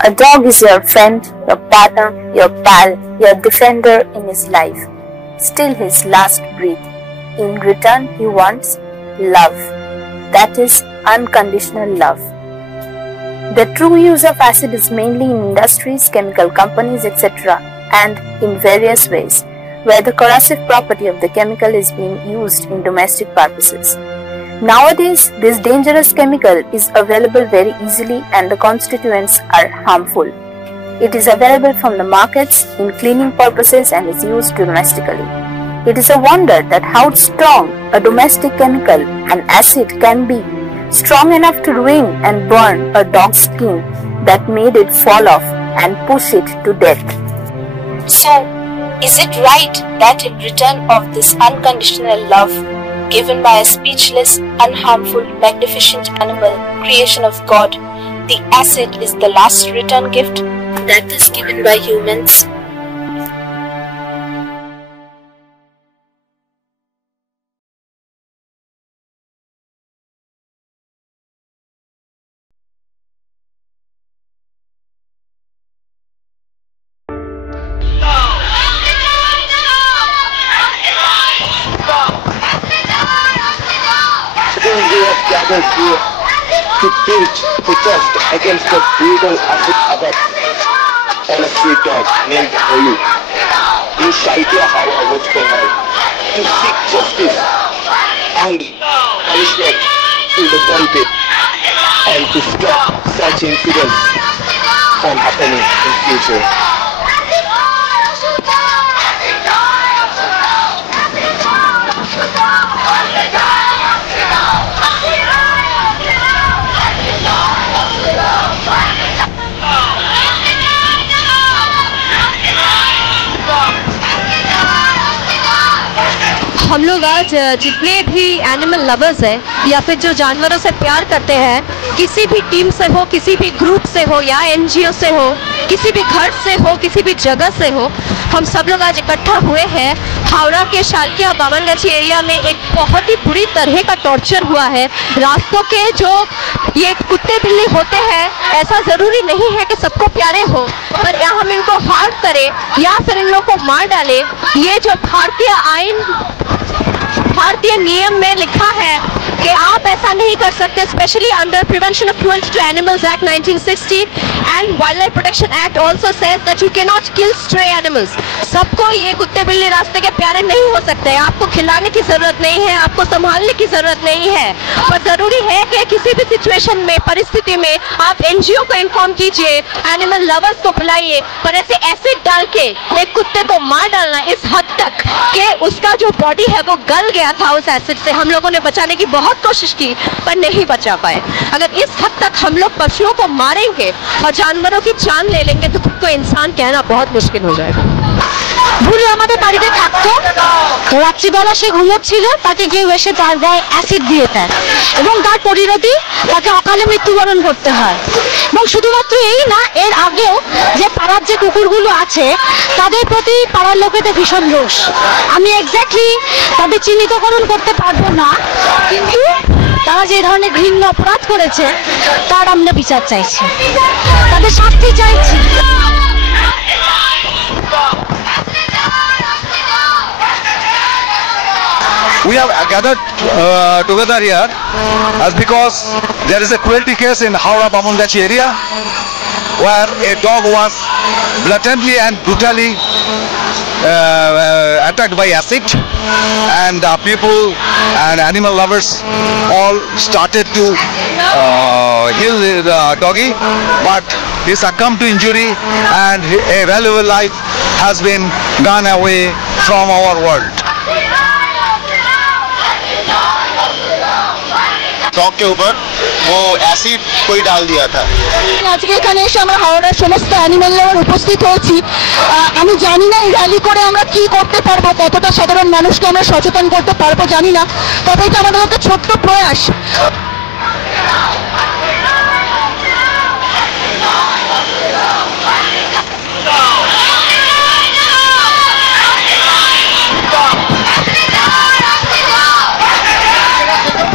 A dog is your friend, your partner, your pal, your defender in his life. Still his last breath. In return, he wants love. That is unconditional love. The true use of acid is mainly in industries, chemical companies, etc., and in various ways, where the corrosive property of the chemical is being used in domestic purposes. Nowadays, this dangerous chemical is available very easily and the constituents are harmful. It is available from the markets in cleaning purposes and is used domestically. It is a wonder that how strong a domestic chemical, an acid, can be, strong enough to ruin and burn a dog's skin that made it fall off and push it to death. So, is it right that in return of this unconditional love, given by a speechless, unharmful, magnificent animal, creation of God, the acid is the last return gift that is given by humans? Gathered here to protest against the brutal acid attack on a street dog named Olu in Shaitia Awards Bengal, to seek justice and punishment to the culprit and to stop such incidents from happening in future. हम लोग आज जितने भी animal lovers हैं या फिर जो जानवरों से प्यार करते हैं, किसी भी टीम से हो, किसी भी ग्रुप से हो या एनजीओ से हो, किसी भी घर से हो, किसी भी जगह से हो, हम सब लोग आज इकट्ठा हुए हैं। हावड़ा के शालकिया बामनगाछी एरिया में एक बहुत ही बुरी तरह का टॉर्चर हुआ है। रास्तों के जो ये कुत्ते बिल्ली होते हैं, ऐसा ज़रूरी नहीं है कि सबको प्यारे हो, पर या हम इनको हार्ट करें या फिर इन लोगों को मार डालें। ये जो भारतीय नियम में लिखा है कि आप ऐसा नहीं कर सकते, specially under prevention of cruelty to animals act 1960 and wild life protection act also says that you can not kill stray animals. सबको ये कुत्ते बिल्ली रास्ते के प्यारे नहीं हो सकते। आपको खिलाने की जरूरत नहीं है, आपको संभालने की जरूरत नहीं है, पर जरूरी है कि किसी भी सिचुएशन में, परिस्थिति में आप एनजीओ को इन्फॉर्म कीजिए, एनिमल लवर्स को बुलाइए, पर ऐसे एसिड डाल के एक कुत्ते को मार डालना इस हद तक कि उसका जो बॉडी है वो गल गया था उस एसिड से। हम लोगों ने बचाने की बहुत कोशिश की पर नहीं बचा पाए। अगर इस हद तक हम लोग पशुओं को मारेंगे और जानवरों की जान ले लेंगे तो खुद को इंसान कहना बहुत मुश्किल हो जाएगा। বুড়ি আমাদের বাড়িতে থাকতো, রাত্রিবেলা সে ঘুমোচ্ছিল, তাকে কেউ এসে তার গায়ে অ্যাসিড দিয়ে দেয় এবং তার পরিণতি তাকে অকালে মৃত্যুবরণ করতে হয়। এবং শুধুমাত্র এই না, এর আগেও যে পাড়ার যে কুকুরগুলো আছে তাদের প্রতি পাড়ার লোকেদের ভীষণ রোষ। আমি এক্স্যাক্টলি তাদের চিহ্নিতকরণ করতে পারবো না, কিন্তু তারা যে ধরনের ঘৃণ্য অপরাধ করেছে তার আমরা বিচার চাইছি, তাদের শাস্তি চাইছি। We have gathered together here as because there is a cruelty case in Howrah Bamungachi area where a dog was blatantly and brutally attacked by acid, and people and animal lovers all started to heal the doggy, but he succumbed to injury and a valuable life has been gone away from our world. Dog के ऊपर वो acid कोई डाल दिया था। আজকে এখানে এসে আমরা হাওড়ার সমস্ত অ্যানিমেল লাভার উপস্থিত হয়েছি। আমি জানি না এই র্যালি করে আমরা কি করতে পারবো, কতটা সাধারণ মানুষকে আমরা সচেতন করতে পারবো জানি না, তবে এটা আমাদের একটা ছোট্ট প্রয়াস।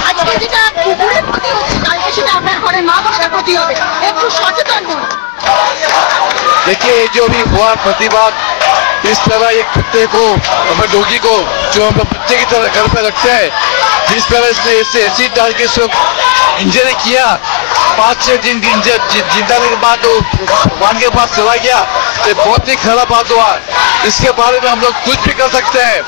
আজকে যেটা কুকুরের প্রতি হচ্ছে, কালকে সেটা আপনার ঘরে মা বাবার প্রতি হবে। একটু সচেতন देखिए ये जो भी हुआ प्रतिवाद, इस तरह एक कुत्ते को, डॉगी को जो हम लोग बच्चे की तरह घर पे रखते हैं, जिस तरह इसने इसे एसिड डाल के इसको इंजरी किया, 5-6 दिन जिंदा के बाद तो भगवान के पास चला गया, ये बहुत ही खराब बात हुआ। इसके बारे में हम लोग कुछ भी कर सकते हैं,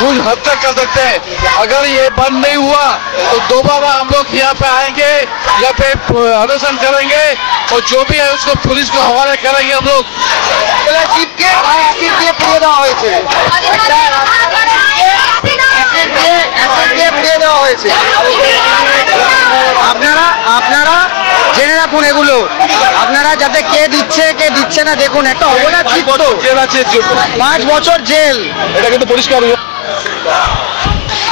कुछ हद तक कर सकते हैं। अगर ये बंद नहीं हुआ तो दोबारा हम लोग यहाँ पे आएंगे, यहाँ पे प्रदर्शन करेंगे और जो भी है उसको पुलिस को हवाले करेंगे हम लोग। আপনারা জেনে রাখুন এগুলো, আপনারা যাতে কে দিচ্ছে না দেখুন, একটা অবলা চিত্ত, 5 বছর জেল, এটা কিন্তু পরিষ্কার।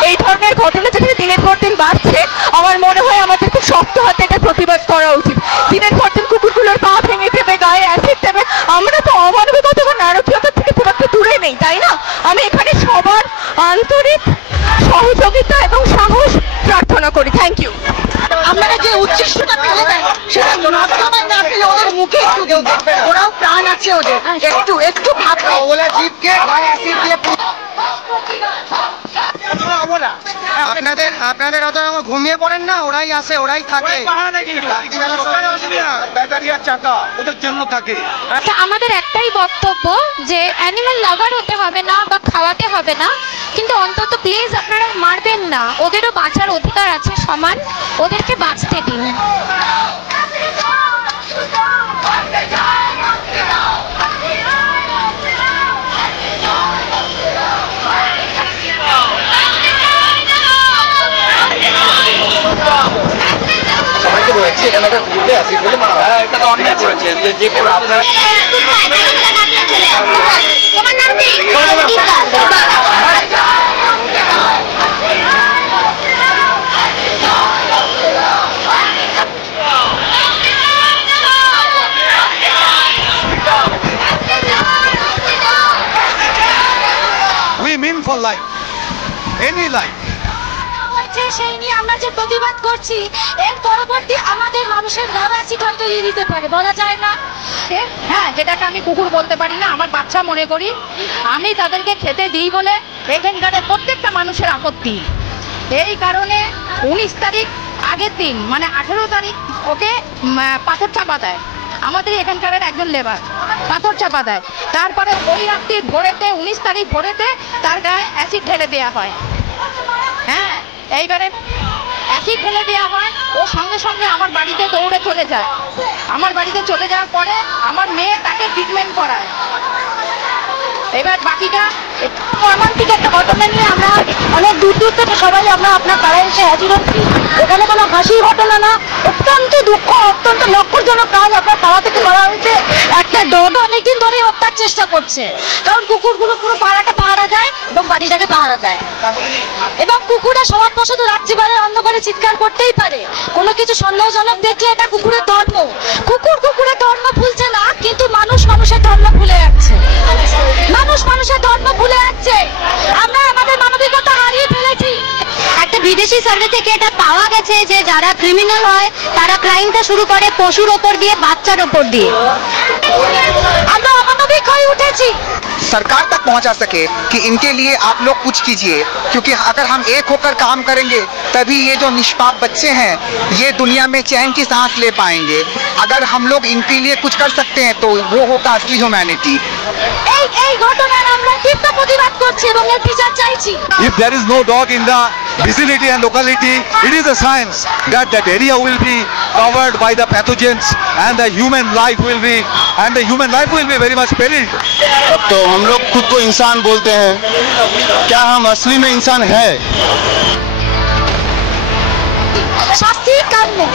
এই ধরনের ঘটনা যেখানে দিনের পর দিন বাড়ছে, আমার মনে হয় আমাদের খুব শক্ত হাতে এটা প্রতিবাদ করা উচিত। দিনের পর দিন কুকুরগুলোর পা ভেঙে দেবে, গায়ে অ্যাসিড দেবে, আমরা তো অমানবিকতা বা নারকীয়তা থেকে খুব একটা দূরে নেই, তাই না? আমি এখানে সবার আন্তরিক সহযোগিতা এবং সাহস প্রার্থনা করি। Thank you. আপনারা যে উচ্ছিষ্টটা ফেলে দেন সেটা নর্দমায় না ফেলে ওদের মুখে একটু দেন, ওরাও প্রাণ আছে ওদের, একটু ভাববে। অবলা জীবকে অ্যাসিড দিয়ে আপনাদের অত ঘুমিয়ে পড়েন না, ওরাই আসে, ওরাই থাকে, ব্যাটারিয়ার চাকা ওদের জন্য থাকে। আমাদের একটাই বক্তব্য যে অ্যানিমাল লাভার হতে হবে না বা খাওয়াতে হবে না, কিন্তু অন্তত প্লিজ আপনারা মারবেন না, ওদেরও বাঁচার অধিকার আছে সমান, ওদেরকে বাঁচতে দিন। We mean for life, any life. সেই নিয়ে আমরা যে প্রতিবাদ করছি, এর পরবর্তী আমাদের মানুষের গায়ে অ্যাসিড হয়তো দিয়ে দিতে পারে, বলা যায় না। হ্যাঁ, যেটাকে আমি কুকুর বলতে পারি না, আমার বাচ্চা মনে করি, আমি তাদেরকে খেতে দিই বলে এখানকার প্রত্যেকটা মানুষের আপত্তি। এই কারণে 19 তারিখ আগের দিন মানে 18 তারিখ ওকে পাথর চাপা দেয়, আমাদের এখানকার একজন লেবার পাথর চাপা দেয়। তারপরে ওই রাত্রি ভোরেতে 19 তারিখ ভোরেতে তার গায়ে অ্যাসিড ঢেলে দেওয়া হয়। হ্যাঁ, এইবারে অ্যাসিড ঢেলে দেওয়া হয়, ও সঙ্গে সঙ্গে আমার বাড়িতে দৌড়ে চলে যায়। আমার বাড়িতে চলে যাওয়ার পরে আমার মেয়ে তাকে ট্রিটমেন্ট করায়। এবার বাকিটা মর্মান্তিক একটা ঘটনা নিয়ে আমরা অনেক দূর থেকে সবাই আমরা আপনার পাড়ায় এসে হাজির হচ্ছি। এখানে কোনো হাসির ঘটনা না, অত্যন্ত দুঃখ, অত্যন্ত লক্ষ্যজনক কাজ আপনার পাড়া থেকে করা হয়েছে। একটা ডগ অনেকদিন ধরে হত্যার চেষ্টা করছে, কারণ কুকুরগুলো পুরো পাড়াটা পাহারা দেয় এবং বাড়িটাকে পাহারা দেয়, এবং কুকুররা সমাজবশত রাত্রিবেলায় অন্ধকারে চিৎকার করতেই পারে। কোনো কিছু সন্দেহজনক দেখলে এটা কুকুরের ধর্ম। কুকুরের ধর্ম ভুলছে না, কিন্তু মানুষের ধর্ম ভুলে যাচ্ছে, মানুষের ধর্ম ভুলে যাচ্ছে। আমরা আমাদের মানবিকতা হারিয়ে ফেলেছি। একটা বিদেশি সার্ভে থেকে এটা পাওয়া গেছে যে যারা ক্রিমিনাল হয় তারা ক্রাইমটা শুরু করে পশুর ওপর দিয়ে, বাচ্চার ওপর দিয়ে। আমরা অমানবিক হয়ে উঠেছি। सरकार तक पहुंचा सके कि इनके लिए आप लोग कुछ कीजिए, क्योंकि अगर हम एक होकर काम करेंगे तभी ये जो निष्पाप बच्चे हैं ये दुनिया में चैन की सांस ले पाएंगे। अगर हम लोग इनके लिए कुछ कर सकते हैं तो वो होगा असली ह्यूमैनिटी। এই ঘটনার আমরা তীব্র প্রতিবাদ করছি এবং এর বিচার চাইছি। If there is no dog in the vicinity and locality, it is a sign that that area will be covered by the pathogens and the human life will be very much perilled. अब तो हम लोग खुद को इंसान बोलते हैं, क्या हम असली में इंसान है? শাস্তির কারণে